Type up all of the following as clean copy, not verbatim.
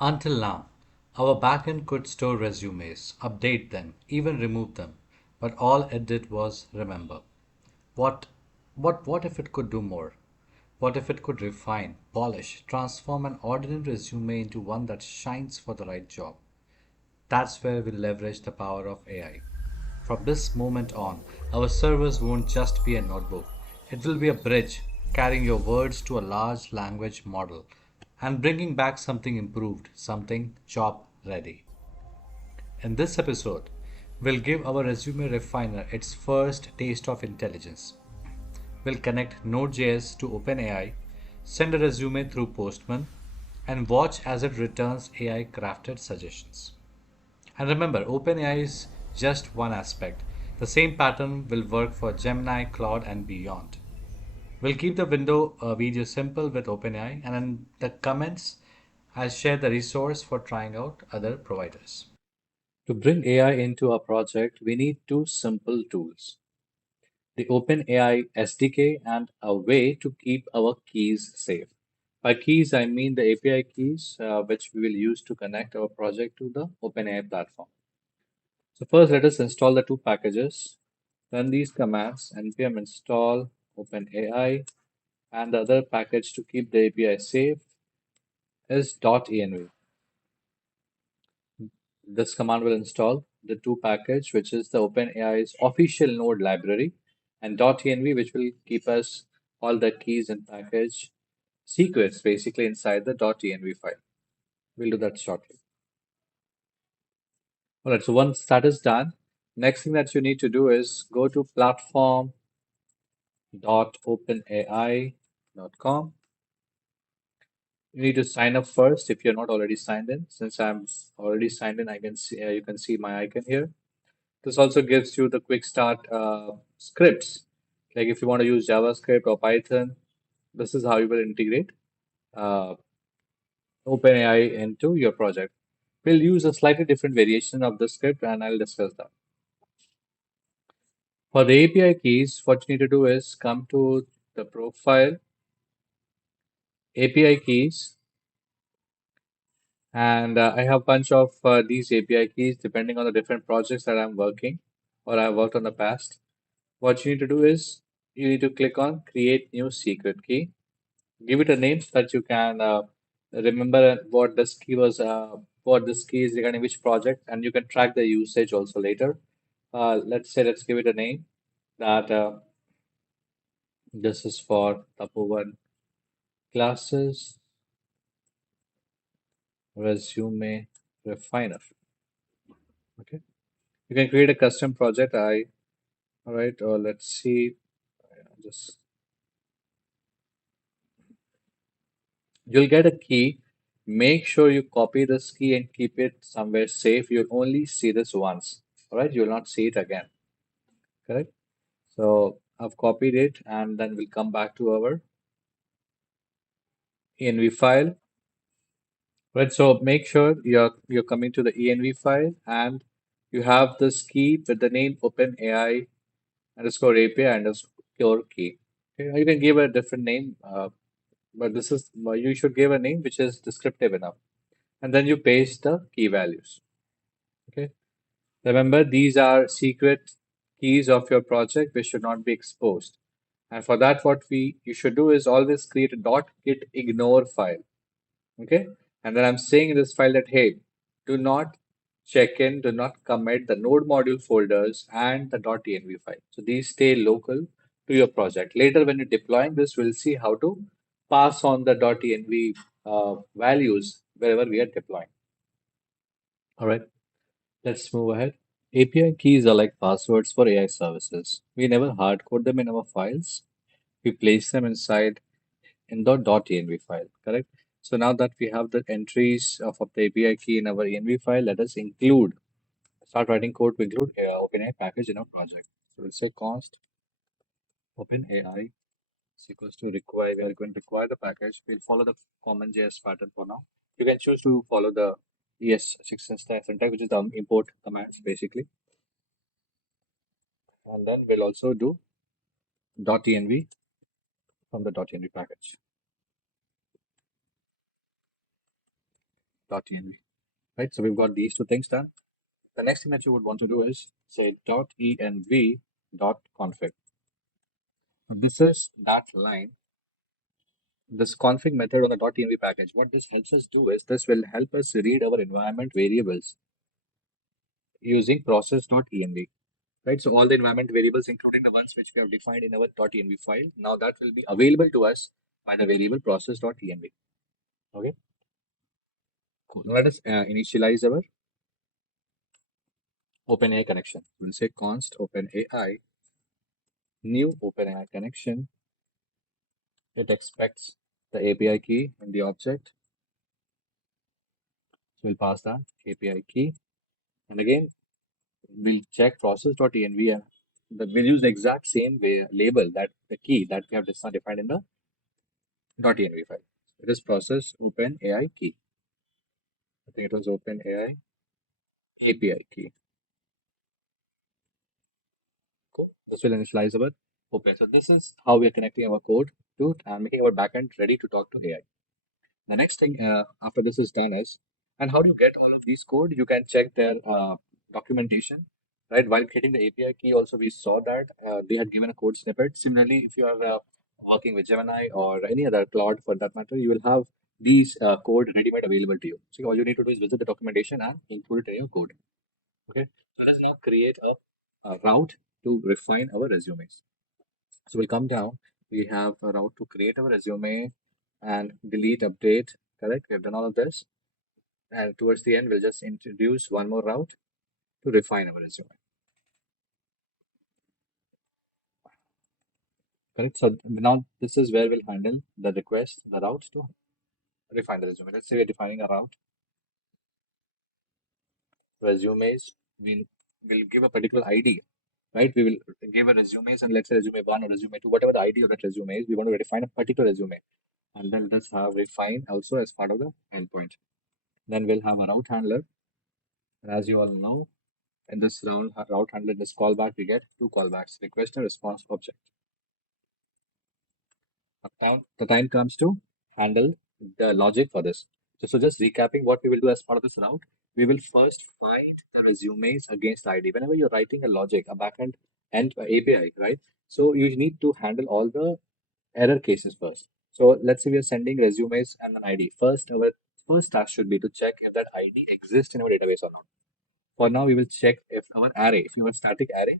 Until now, our backend could store resumes, update them, even remove them, but all it did was remember. What what if it could do more? What if it could refine, polish, transform an ordinary resume into one that shines for the right job? That's where we leverage the power of AI. From this moment on, our servers won't just be a notebook. It will be a bridge carrying your words to a large language model and bringing back something improved, something job ready. In this episode, we'll give our resume refiner its first taste of intelligence. We'll connect Node.js to OpenAI, send a resume through Postman, and watch as it returns AI crafted suggestions. And remember, OpenAI is just one aspect. The same pattern will work for Gemini, Claude, and beyond. We'll keep the window video simple with OpenAI, and in the comments, I'll share the resource for trying out other providers. To bring AI into our project, we need two simple tools: the OpenAI SDK and a way to keep our keys safe. By keys, I mean the API keys, which we will use to connect our project to the OpenAI platform. So first, let us install the two packages. Run these commands: npm install OpenAI, and the other package to keep the API safe is .env. This command will install the two package, which is the OpenAI's official node library, and .env, which will keep us all the keys and package secrets basically inside the .env file. We'll do that shortly. All right, so once that is done, next thing that you need to do is go to platform.openai.com. You need to sign up first if you're not already signed in. Since I'm already signed in, I can see you can see my icon here. This also gives you the quick start scripts. Like if you want to use JavaScript or Python, this is how you will integrate uh, OpenAI into your project. We'll use a slightly different variation of the script, and I'll discuss that. For the API keys, what you need to do is come to the profile, API keys, and I have a bunch of these API keys depending on the different projects that I'm working or I've worked on the past. What you need to do is you need to click on create new secret key. Give it a name so that you can remember what this key was, what this key is regarding which project, and you can track the usage also later. Let's give it a name that this is for Tapo 1 classes resume refiner. Okay, you can create a custom project. All right, or let's see. Just you'll get a key. Make sure you copy this key and keep it somewhere safe. You'll only see this once. All right, you'll not see it again. Correct. So I've copied it, and then we'll come back to our env file. Right. So make sure you're coming to the env file, and you have this key with the name OpenAI underscore API underscore key. Okay, you can give a different name, but this is you should give a name which is descriptive enough, and then you paste the key values. Okay. Remember, these are secret keys of your project which should not be exposed. And for that, what we you should do is always create a .git ignore file. Okay. And then I'm saying in this file that hey, do not check in, do not commit the node module folders and the .env file. So these stay local to your project. Later, when you're deploying this, we'll see how to pass on the .env values wherever we are deploying. All right. Let's move ahead. API keys are like passwords for AI services. We never hard code them in our files. We place them inside in the .env file, correct? So now that we have the entries of the API key in our env file, let us start writing code to include OpenAI package in our project. So we'll say const OpenAI is equals to require. We are going to require the package. We'll follow the common JS pattern for now. You can choose to follow the ES6 syntax, which is the import commands basically. And then we'll also do .env from the .env package. .env, right? So we've got these two things done. The next thing that you would want to do is say .env.config. This is that line, this config method on the .env package. What this helps us do is this will help us read our environment variables using process.env. Right, so all the environment variables, including the ones which we have defined in our .env file, now that will be available to us by the variable process.env. Okay, cool. Now let us initialize our OpenAI connection. We'll say const OpenAI new OpenAI connection. It expects the API key in the object. So we'll pass that API key. And again, we'll check process.env and we'll use the exact same way label that the key that we have defined in the .env file. It is process OpenAI key. I think it was OpenAI API key. Cool. This will initialize our OpenAI. So this is how we are connecting our code to and making our backend ready to talk to AI. The next thing after this is done is, and how do you get all of these code? You can check their documentation, right? While creating the API key, also we saw that they had given a code snippet. Similarly, if you are working with Gemini or any other Claude for that matter, you will have these code ready-made available to you. So all you need to do is visit the documentation and include it in your code. Okay. So let's now create a route to refine our resumes. So we'll come down. We have a route to create our resume and delete, update. Correct. We have done all of this. And towards the end, we'll just introduce one more route to refine our resume. Correct. So now this is where we'll handle the request, the route to refine the resume. Let's say we're defining a route. Resumes, we'll give a particular ID, right? We will give a resumes and let's say resume one or resume two, whatever the ID of that resume is, we want to define a particular resume. And then let's have refine also as part of the endpoint. Then we'll have a route handler. And as you all know, in this route handler, this callback, we get two callbacks, request and response object. Now the time comes to handle the logic for this. So just recapping what we will do as part of this route, we will first find the resumes against ID. Whenever you're writing a logic, a backend and API, right? So you need to handle all the error cases first. So let's say we are sending resumes and an ID. First, our first task should be to check if that ID exists in our database or not. For now, we will check if our array, if your static array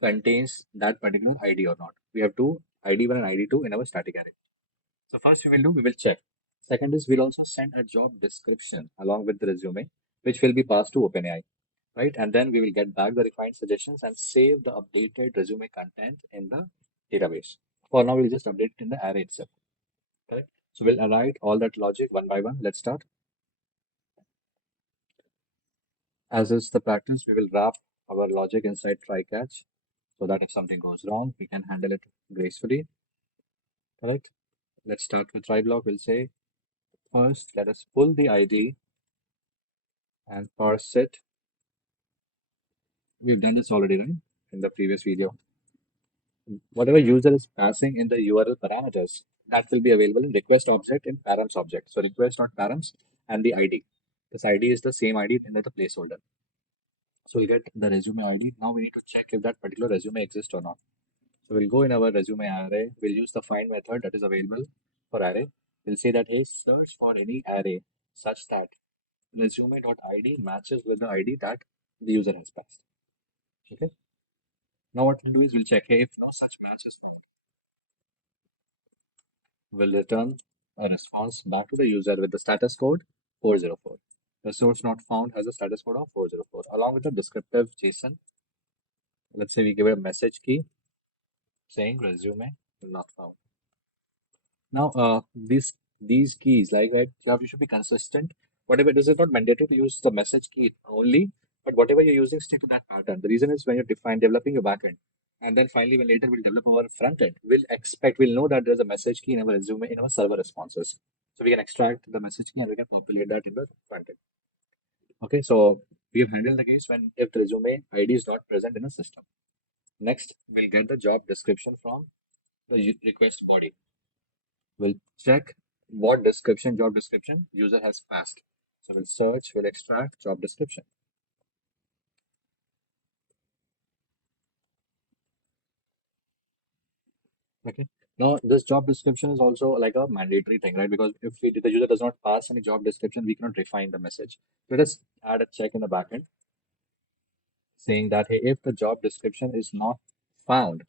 contains that particular ID or not. We have two ID1 and ID2 in our static array. So first we will check. Second is we'll also send a job description along with the resume, which will be passed to OpenAI, right? And then we will get back the refined suggestions and save the updated resume content in the database. For now, we'll just update it in the array itself. Correct. So we'll write all that logic one by one. Let's start. As is the practice, we will wrap our logic inside try catch so that if something goes wrong, we can handle it gracefully. Correct. Let's start with try block. We'll say first, let us pull the ID and parse it. We've done this already, right? In the previous video. Whatever user is passing in the URL parameters, that will be available in request object in params object. So request.params and the ID. This ID is the same ID in the placeholder. So we'll get the resume ID. Now we need to check if that particular resume exists or not. So we'll go in our resume array. We'll use the find method that is available for array. We'll say that, hey, search for any array such that resume.id matches with the ID that the user has passed. Okay. Now what we'll do is we'll check, hey, if no such match is found, we'll return a response back to the user with the status code 404. The source not found has a status code of 404 along with a descriptive JSON. Let's say we give it a message key saying resume not found. Now, these keys, like you should be consistent. Whatever it is, it's not mandatory to use the message key only, but whatever you're using, stick to that pattern. The reason is when you're developing your backend, and then finally, when later we'll develop our front end, we'll know that there's a message key in our resume in our server responses. So we can extract the message key and we can populate that in the front end. Okay, so we have handled the case when if the resume ID is not present in a system. Next, we'll get the job description from the request body. We'll check what job description user has passed. So we'll search, we'll extract job description. Okay. Now this job description is also like a mandatory thing, right? Because if the user does not pass any job description, we cannot refine the message. So let us add a check in the backend saying that hey, if the job description is not found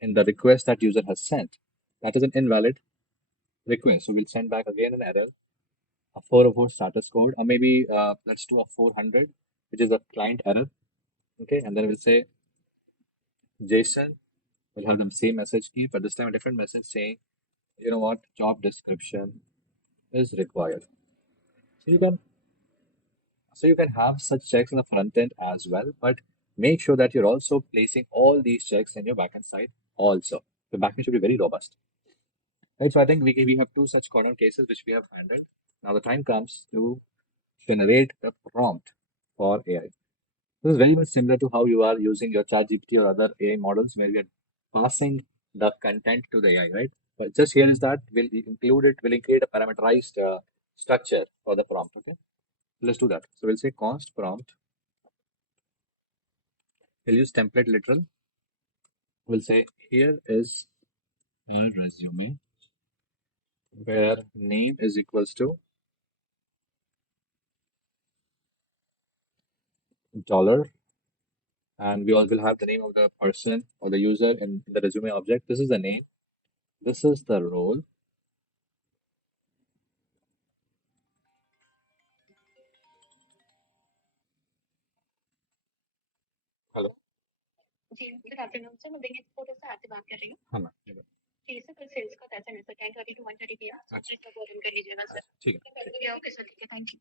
in the request that user has sent, that is an invalid request. So we'll send back again an error, a 404 status code, or maybe let's do a 400, which is a client error. Okay, and then we'll say JSON will have the same message key, but this time a different message saying, you know what, job description is required. So you can have such checks in the front end as well, but make sure that you're also placing all these checks in your backend side also. The backend should be very robust. Right, so I think we have two such corner cases which we have handled. Now the time comes to generate the prompt for AI. This is very much similar to how you are using your ChatGPT or other AI models where we are passing the content to the AI, right? But just here is that we'll create a parameterized structure for the prompt, okay? Let's do that. So we'll say const prompt. We'll use template literal. We'll say here is a resume where name is equals to dollar, and we all will have the name of the person or the user in the resume object. This is the name. This is the role. Hello ji good afternoon sir मैं Bengal photo से आरती बात कर रही हूँ हाँ ma'am जी sir कल sales का कैसा नहीं सर 10:30 to 1:30 पीएम अच्छा प्लीज कॉल कर लीजिएगा सर ठीक है ठीक है ओके सर ठीक है thank you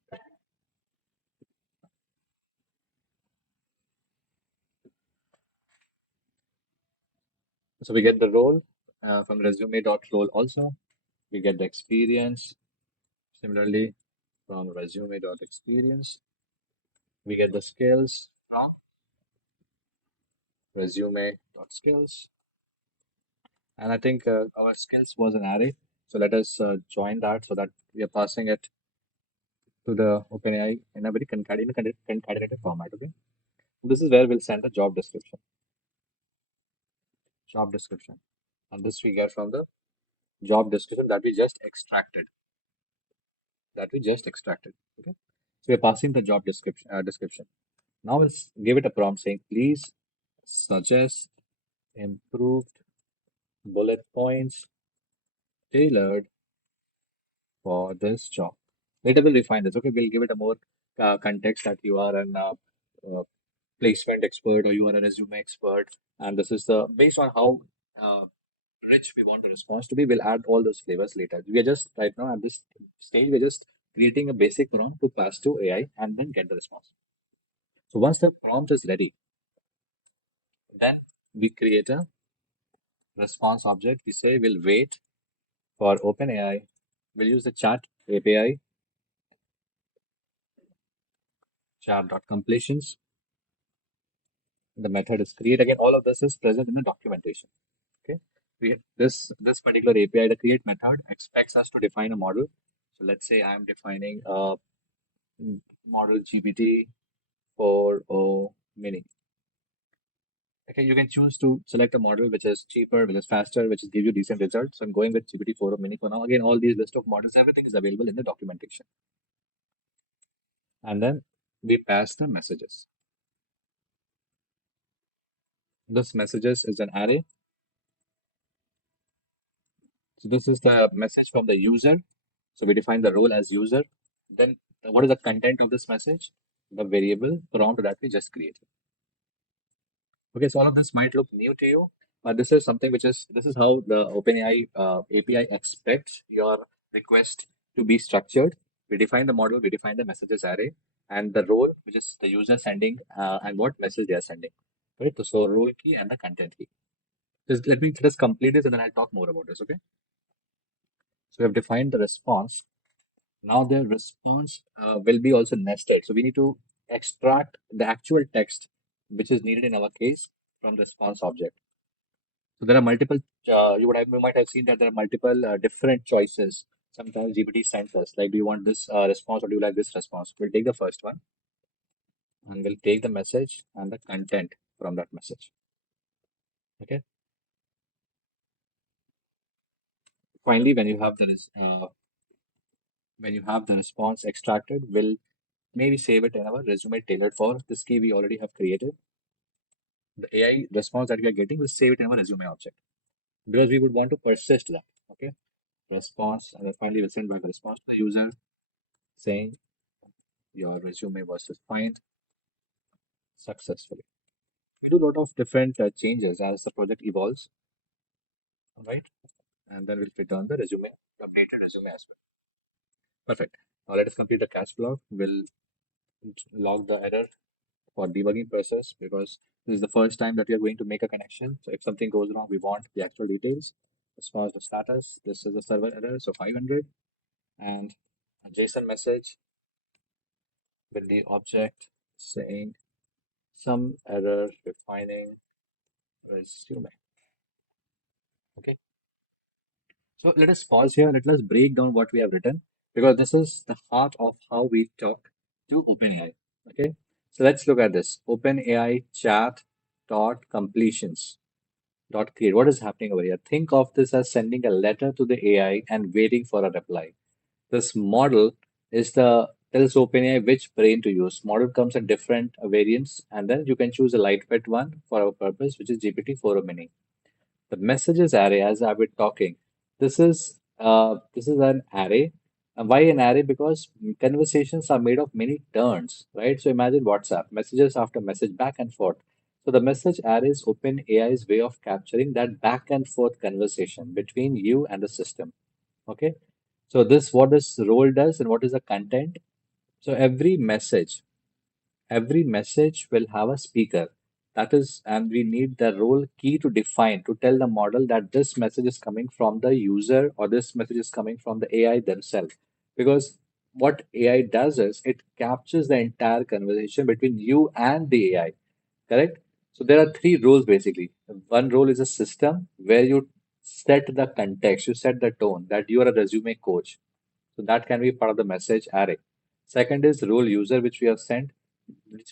So we get the role from resume.role also. We get the experience. Similarly, from resume.experience, we get the skills from resume.skills. And I think our skills was an array. So let us join that so that we are passing it to the OpenAI in a very concatenated format. Okay. This is where we'll send the job description. Job description. And this we get from the job description that we just extracted. Okay. So we're passing the job description. Now let's give it a prompt saying, please suggest improved bullet points tailored for this job. Later we'll refine this. Okay, we'll give it a more context that you are an placement expert or you are a resume expert, and this is the based on how uh, rich we want the response to be. We'll add all those flavors later. We are just right now at this stage. We're just creating a basic prompt to pass to AI and then get the response. So once the prompt is ready, then we create a response object. We say we'll wait for OpenAI. We'll use the chat API, chat.completions. The method is create. Again, all of this is present in the documentation. Okay. This particular API, the create method, expects us to define a model. So let's say I'm defining a model GPT 4o mini. Okay, you can choose to select a model which is cheaper, which is faster, which gives you decent results. So I'm going with GPT 4o mini for now. Again, all these list of models, everything is available in the documentation. And then we pass the messages. This messages is an array. So this is the message from the user. So we define the role as user. Then what is the content of this message? The variable prompt that we just created. Okay, so all of this might look new to you, but this is something this is how the OpenAI API expects your request to be structured. We define the model, we define the messages array, and the role, which is the user sending and what message they are sending. Right, so role key and the content key. Let me just complete this and then I'll talk more about this, okay? So we have defined the response. Now the response will be also nested. So we need to extract the actual text, which is needed in our case from the response object. So there are multiple, you might have seen that there are multiple different choices. sometimes GPT sends us, like, do you want this response or do you like this response? We'll take the first one and we'll take the message and the content from that message. Okay. Finally, when you have the response extracted, we'll maybe save it in our resume tailored for this key we already have created. The AI response that we are getting, will save it in our resume object because we would want to persist that. Okay. Response, and then finally we'll send back a response to the user saying your resume was defined successfully. We do a lot of different changes as the project evolves, all right? And then we'll return the resume, the updated resume as well. Perfect. Now let us complete the catch block. We'll log the error for debugging process because this is the first time that we are going to make a connection. So if something goes wrong, we want the actual details. As far as the status, this is the server error, so 500, and a JSON message with the object saying some error defining resume. Okay. So let us pause here. Let us break down what we have written because this is the heart of how we talk to OpenAI. Okay. So let's look at this. OpenAI chat dot completions dot create. What is happening over here? Think of this as sending a letter to the AI and waiting for a reply. This model is the tells OpenAI which brain to use. Model comes in different variants, and then you can choose a lightweight one for our purpose, which is GPT-4o Mini. The messages array, as I've been talking, this is an array. And why an array? Because conversations are made of many turns, right? So imagine WhatsApp, messages after message, back and forth. So the message array is OpenAI's way of capturing that back and forth conversation between you and the system. Okay. So this what this role does and what is the content. So every message will have a speaker. That is, and we need the role key to define to tell the model that this message is coming from the user or this message is coming from the AI themselves. Because what AI does is it captures the entire conversation between you and the AI, correct? So there are three roles basically. One role is a system where you set the context, you set the tone that you are a resume coach. So that can be part of the message array. Second is role user, which we have sent,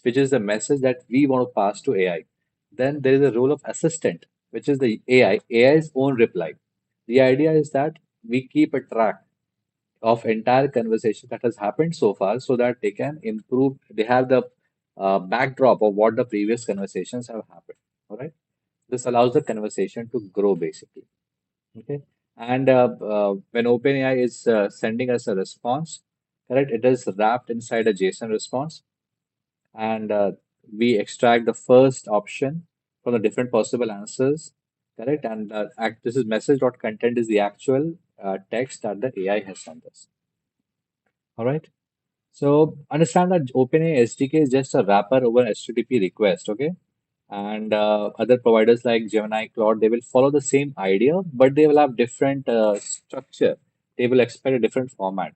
which is the message that we want to pass to AI. Then there is a role of assistant, which is the AI's own reply. The idea is that we keep a track of entire conversation that has happened so far so that they can improve, they have the backdrop of what the previous conversations have happened. All right. This allows the conversation to grow basically. Okay. And when OpenAI is sending us a response, correct, it is wrapped inside a JSON response, and we extract the first option from the different possible answers, correct? And this is message.content is the actual text that the AI has sent us. All right. So understand that OpenAI SDK is just a wrapper over HTTP request, okay? And other providers like Gemini, Claude, they will follow the same idea, but they will have different structure. They will expect a different format.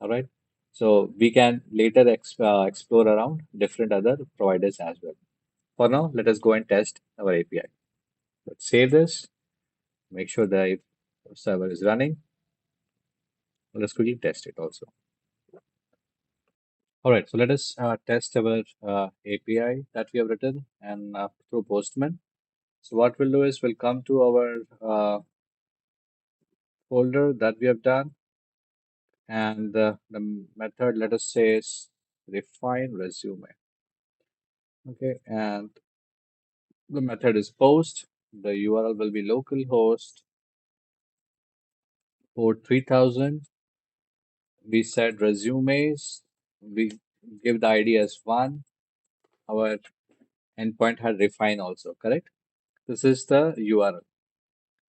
All right. So we can later explore around different other providers as well. For now, let us go and test our API. Let's save this, make sure the server is running. Let's quickly test it also. All right, so let us test our API that we have written and through Postman. So what we'll do is we'll come to our folder that we have done, and the method, let us say, is refine resume. Okay, and the method is post. The URL will be localhost port 3000. We set resumes. We give the ID as one. Our endpoint had refine also, correct? This is the URL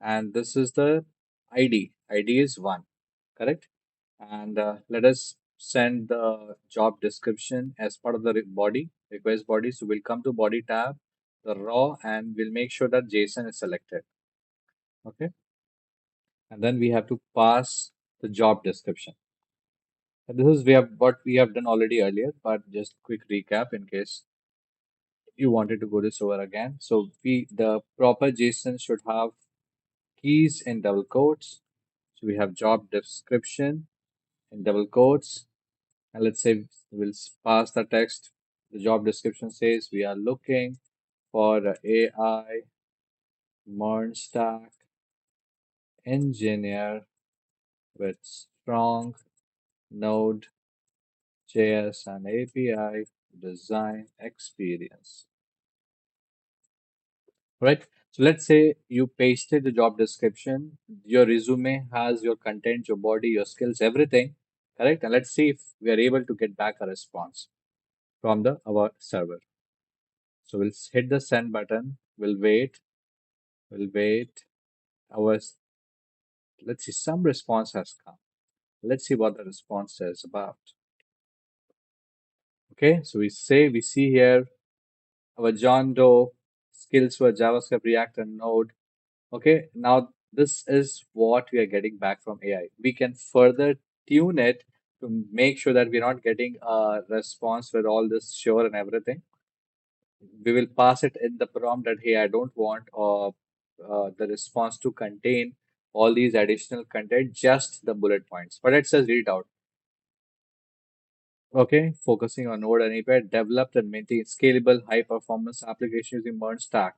and this is the ID. ID is one, correct? And let us send the job description as part of the body, request body. So we'll come to body tab, the raw, and we'll make sure that JSON is selected. Okay. And then we have to pass the job description. And this is what we have done already earlier, but just quick recap in case you wanted to go this over again. So the proper JSON should have keys in double quotes. So we have job description in double quotes. And let's say we'll pass the text. The job description says we are looking for a AI MERN stack engineer with strong Node.js and API design experience. Right? So let's say you pasted the job description, your resume has your content, your body, your skills, everything, correct? And let's see if we are able to get back a response from the our server. So we'll hit the send button. We'll wait. Our let's see, some response has come. Let's see what the response is about. Okay, so we see here our John Doe skills were JavaScript, React, and Node. Okay, now this is what we are getting back from AI. We can further tune it to make sure that we're not getting a response with all this sure and everything. We will pass it in the prompt that, hey, I don't want the response to contain all these additional content, just the bullet points. But it says read it out. Okay, focusing on Node and API, developed and maintain scalable, high performance applications using MERN stack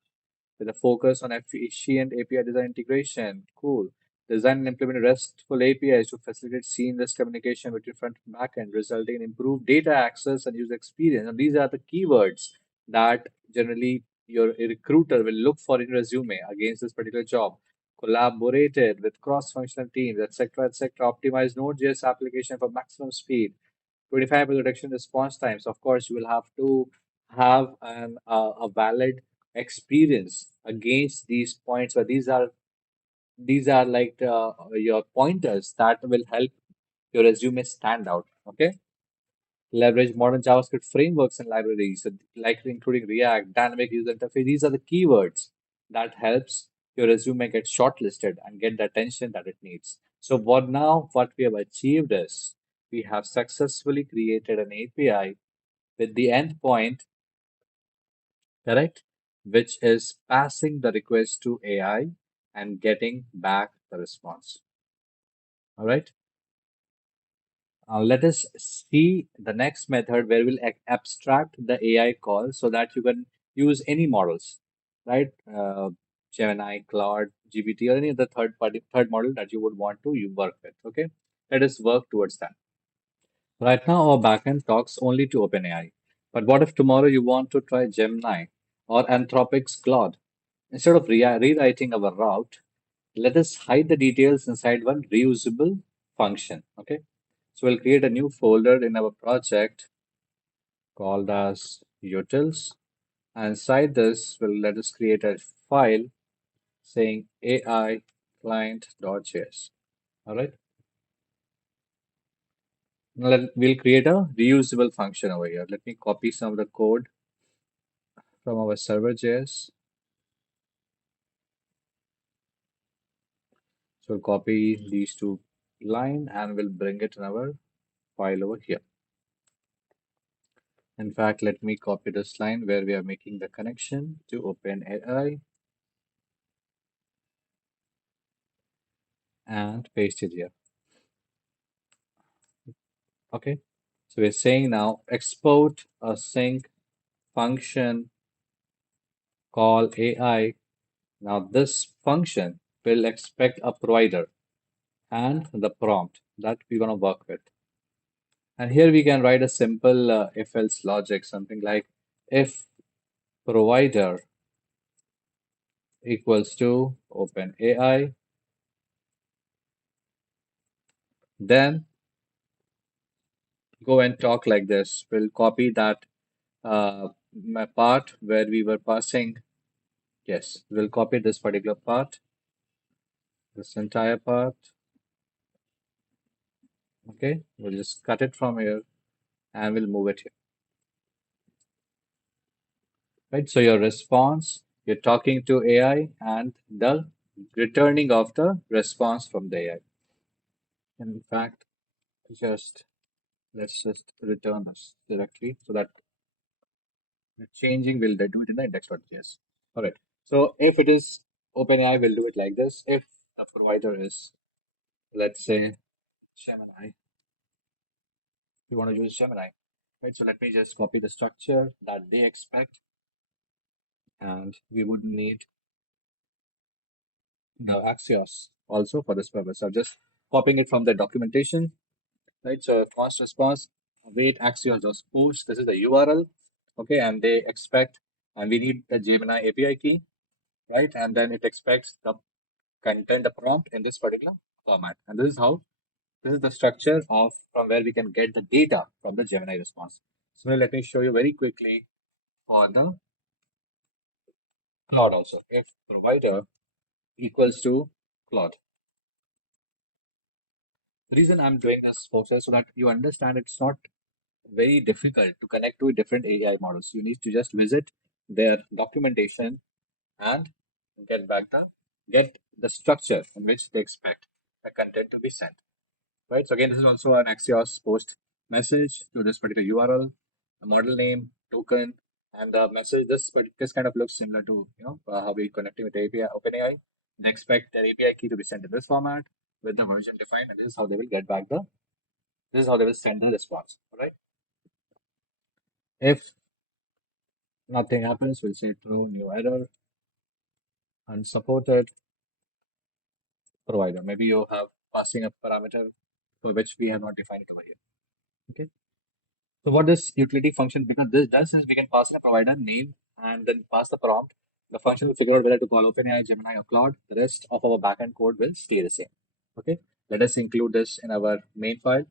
with a focus on efficient API design integration. Cool. Design and implement RESTful APIs to facilitate seamless communication between front and back end, resulting in improved data access and user experience. And these are the keywords that generally your recruiter will look for in resume against this particular job. Collaborated with cross-functional teams, etc., etc. Optimize Node.js application for maximum speed. 25% reduction response times. Of course, you will have to have a valid experience against these points, but these are like your pointers that will help your resume stand out. Okay, leverage modern JavaScript frameworks and libraries, so like including React, dynamic user interface. These are the keywords that helps your resume get shortlisted and get the attention that it needs. So what we have achieved is we have successfully created an API with the endpoint, correct, which is passing the request to AI and getting back the response. All right. Let us see the next method where we'll abstract the AI call so that you can use any models, right? Gemini, Claude, GPT, or any other third model that you would want to you work with. Okay. Let us work towards that. Right now, our backend talks only to OpenAI. But what if tomorrow you want to try Gemini or Anthropic's Claude? Instead of rewriting our route, let us hide the details inside one reusable function. Okay. So we'll create a new folder in our project called as utils. And inside this, we'll let us create a file saying AI client.js. All right. Now we'll create a reusable function over here. Let me copy some of the code from our server.js. So we'll copy these two line and we'll bring it in our file over here. In fact, let me copy this line where we are making the connection to OpenAI and paste it here. Okay. So we're saying now export a sync function call AI. Now this function will expect a provider and the prompt that we're going to work with. And here we can write a simple if else logic, something like if provider equals to OpenAI, then go and talk like this. We'll copy that my part where we were passing. Yes, we'll copy this particular part, this entire part. Okay, we'll just cut it from here and we'll move it here. Right, so your response, you're talking to AI and the returning of the response from the AI. And in fact, just let's just return us directly so that the changing will do it in the index.js. All right. So if it is OpenAI, will do it like this. If the provider is let's say Gemini. We want to use Gemini, right? So let me just copy the structure that they expect, and we would need the Axios also for this purpose. So I'm just copying it from the documentation, right? So const response await Axios just post. This is the URL, okay, and they expect, and we need the Gemini API key, right? And then it expects the content, the prompt in this particular format, and this is the structure of from where we can get the data from the Gemini response. So let me show you very quickly for the Claude also. If provider equals to Claude. The reason I'm doing this, folks, is so that you understand it's not very difficult to connect to different AI models. You need to just visit their documentation and get the structure in which they expect the content to be sent. Right. So again, this is also an Axios post message to this particular URL, a model name, token, and the message. This kind of looks similar to how we connecting with API OpenAI. They expect their API key to be sent in this format with the version defined, and this is how they will get back the. This is how they will send the response. All right. If nothing happens, we'll say throw new error, unsupported provider. Maybe you have passing a parameter for which we have not defined it over here. Okay. So what this utility function, because this does is we can pass in a provider name and then pass the prompt. The function will figure out whether to call OpenAI, Gemini, or Claude. The rest of our backend code will stay the same. Okay. Let us include this in our main file.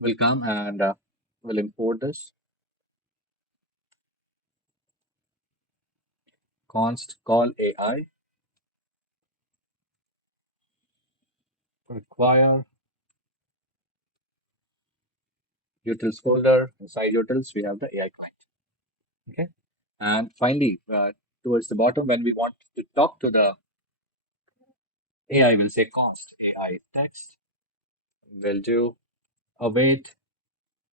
We'll come and we'll import this. Const call AI require utils folder. Inside utils, we have the AI client. Okay. And finally, towards the bottom, when we want to talk to the AI, we'll say const AI text. We'll do await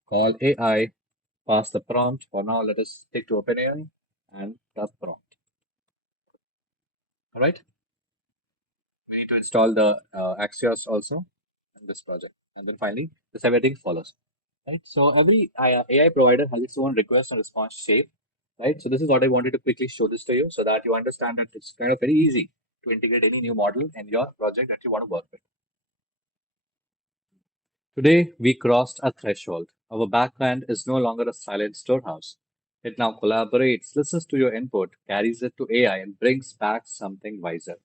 call AI, pass the prompt. For now, let us stick to OpenAI and the prompt. All right. We need to install the Axios also in this project. And then finally, this everything follows. Right. So every AI provider has its own request and response shape. Right. So this is what I wanted to quickly show this to you so that you understand that it's kind of very easy to integrate any new model in your project that you want to work with. Today, we crossed a threshold. Our backend is no longer a silent storehouse. It now collaborates, listens to your input, carries it to AI, and brings back something wiser.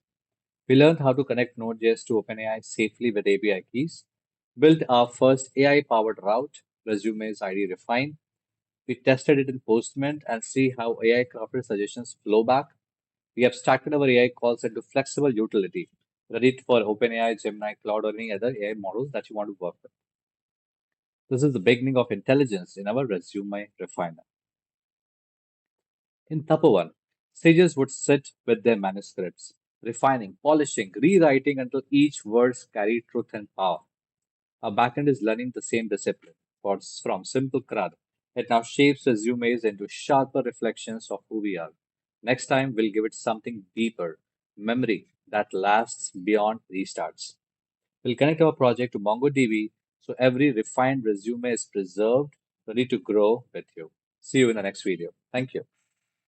We learned how to connect Node.js to OpenAI safely with API keys, built our first AI powered route, resumes ID refine. We tested it in Postman and see how AI crafted suggestions flow back. We abstracted our AI calls into flexible utility, ready for OpenAI, Gemini, Claude, or any other AI models that you want to work with. This is the beginning of intelligence in our resume refiner. In Tapovan, sages would sit with their manuscripts, refining, polishing, rewriting until each word carried truth and power. Our backend is learning the same discipline. From simple CRUD, it now shapes resumes into sharper reflections of who we are. Next time, we'll give it something deeper, memory that lasts beyond restarts. We'll connect our project to MongoDB so every refined resume is preserved, ready to grow with you. See you in the next video. Thank you.